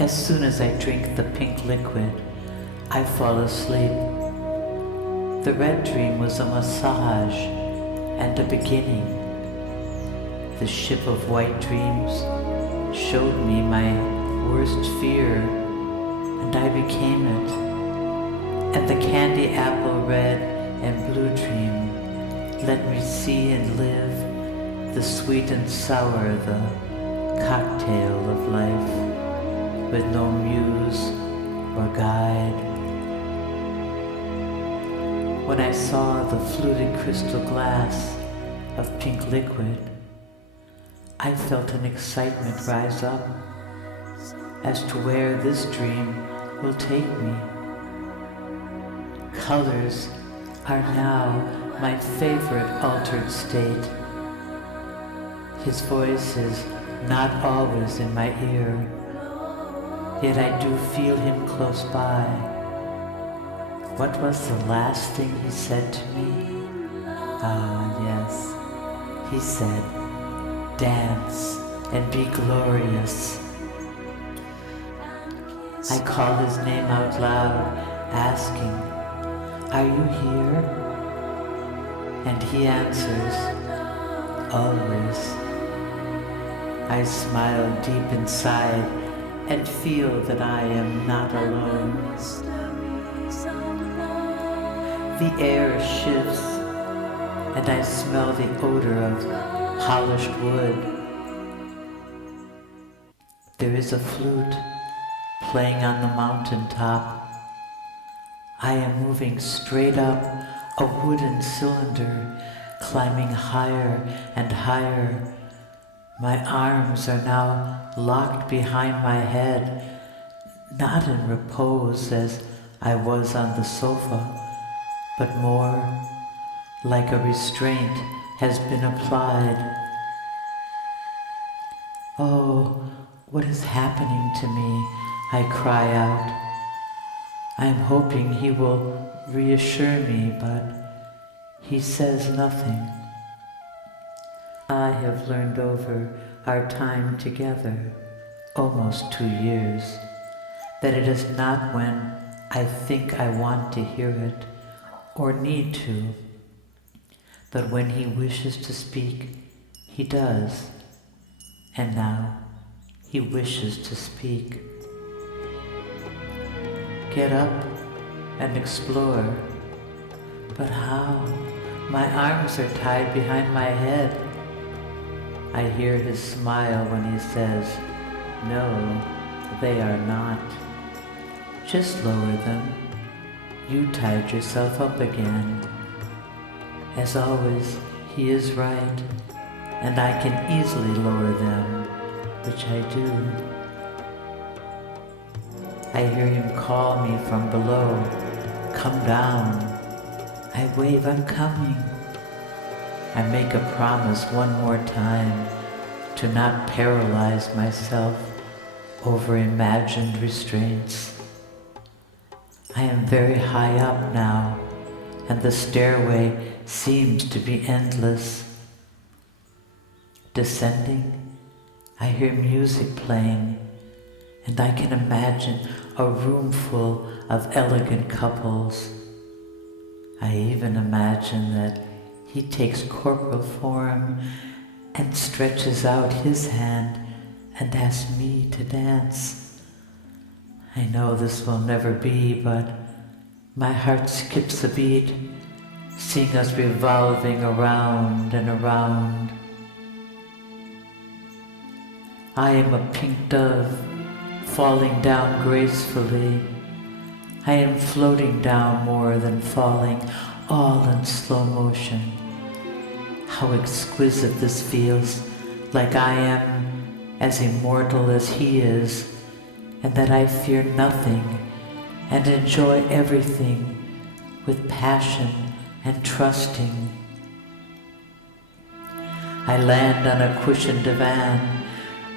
As soon as I drink the pink liquid, I fall asleep. The red dream was a massage and a beginning. The ship of white dreams showed me my worst fear, and I became it. And the candy apple red and blue dream let me see and live the sweet and sour, the cocktail of life, with no muse or guide. When I saw the fluted crystal glass of pink liquid, I felt an excitement rise up as to where this dream will take me. Colors are now my favorite altered state. His voice is not always in my ear, yet I do feel him close by. What was the last thing he said to me? Ah, yes, he said, "Dance and be glorious." I call his name out loud, asking, "Are you here?" And he answers, "Always." I smile deep inside and feel that I am not alone. The air shifts and I smell the odor of polished wood. There is a flute playing on the mountaintop. I am moving straight up a wooden cylinder, climbing higher and higher. My arms are now locked behind my head, not in repose as I was on the sofa, but more like a restraint has been applied. Oh, what is happening to me? I cry out. I am hoping he will reassure me, but he says nothing. I have learned over our time together, almost 2 years, that it is not when I think I want to hear it or need to, but when he wishes to speak, he does. And now he wishes to speak. Get up and explore. But how? My arms are tied behind my head. I hear his smile when he says, "No, they are not. Just lower them. You tied yourself up again." As always, he is right, and I can easily lower them, which I do. I hear him call me from below, "Come down." I wave, "I'm coming." I make a promise one more time to not paralyze myself over imagined restraints. I am very high up now, and the stairway seems to be endless. Descending, I hear music playing, and I can imagine a room full of elegant couples. I even imagine that he takes corporal form and stretches out his hand and asks me to dance. I know this will never be, but my heart skips a beat, seeing us revolving around and around. I am a pink dove falling down gracefully. I am floating down more than falling, all in slow motion. How exquisite this feels, like I am as immortal as he is, and that I fear nothing and enjoy everything with passion and trusting. I land on a cushioned divan.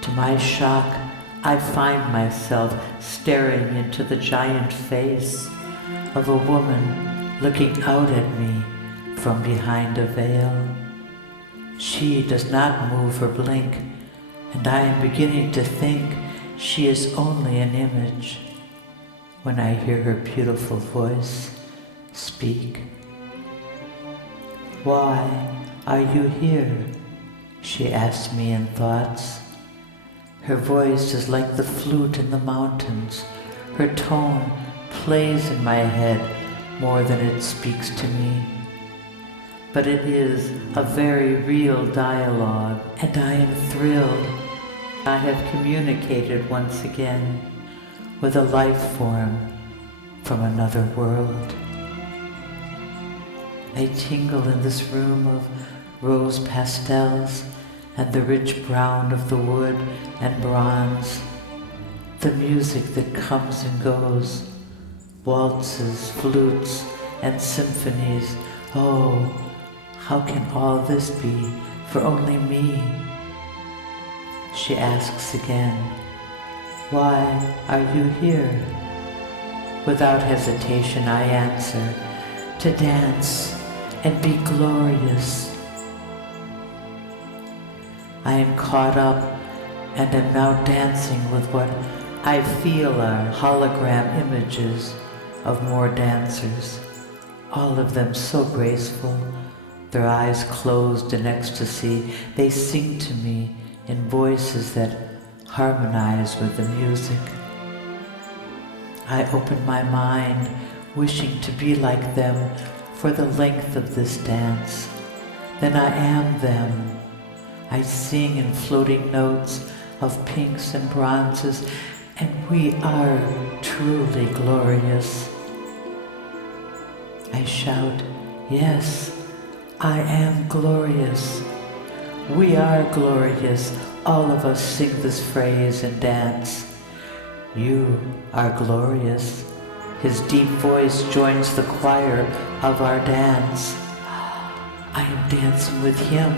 To my shock, I find myself staring into the giant face of a woman looking out at me from behind a veil. She does not move or blink, and I am beginning to think she is only an image when I hear her beautiful voice speak. Why are you here? She asked me in thoughts. Her voice is like the flute in the mountains. Her tone plays in my head more than it speaks to me. But it is a very real dialogue, and I am thrilled. I have communicated once again with a life form from another world. I tingle in this room of rose pastels and the rich brown of the wood and bronze. The music that comes and goes, waltzes, flutes, and symphonies. Oh, how can all this be for only me? She asks again, why are you here? Without hesitation I answer, to dance and be glorious. I am caught up and am now dancing with what I feel are hologram images of more dancers, all of them so graceful, their eyes closed in ecstasy. They sing to me in voices that harmonize with the music. I open my mind, wishing to be like them for the length of this dance. Then I am them. I sing in floating notes of pinks and bronzes, and we are truly glorious. I shout, yes, I am glorious. We are glorious. All of us sing this phrase and dance. You are glorious. His deep voice joins the choir of our dance. I am dancing with him.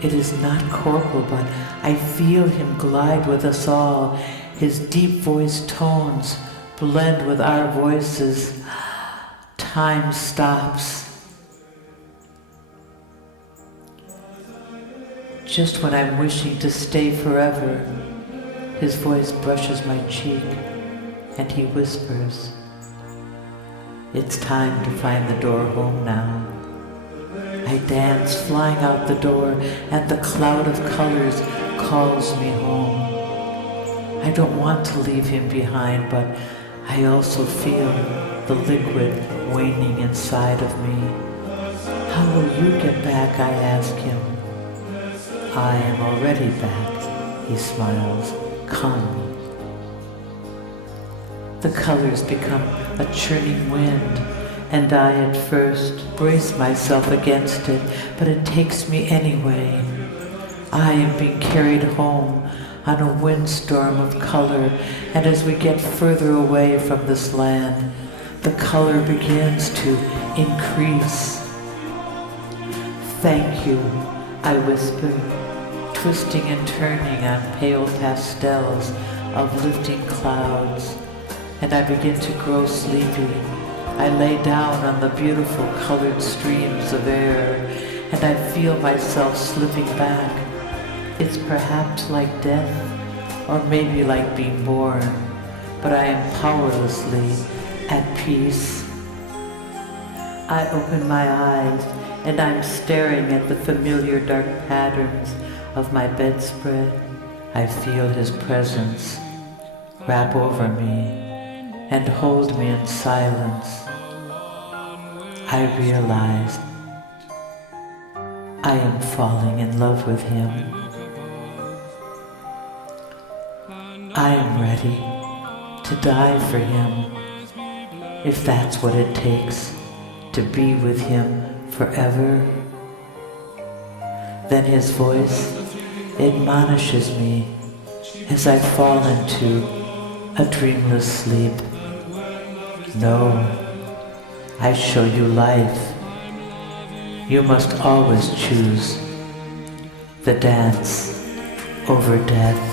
It is not corporal, but I feel him glide with us all. His deep voice tones blend with our voices. Time stops. Just when I'm wishing to stay forever, his voice brushes my cheek and he whispers, it's time to find the door home now. I dance, flying out the door, and the cloud of colors calls me home. I don't want to leave him behind, but I also feel the liquid waning inside of me. How will you get back? I ask him. I am already back, he smiles. Come. The colors become a churning wind, and I at first brace myself against it, but it takes me anyway. I am being carried home on a windstorm of color, and as we get further away from this land, the color begins to increase. Thank you, I whisper, twisting and turning on pale pastels of lifting clouds, and I begin to grow sleepy. I lay down on the beautiful colored streams of air, and I feel myself slipping back. It's perhaps like death, or maybe like being born, but I am powerlessly at peace. I open my eyes, and I'm staring at the familiar dark patterns of my bedspread. I feel his presence wrap over me and hold me in silence. I realize I am falling in love with him. I am ready to die for him, if that's what it takes to be with him forever. Then his voice admonishes me as I fall into a dreamless sleep. No, I show you life. You must always choose the dance over death.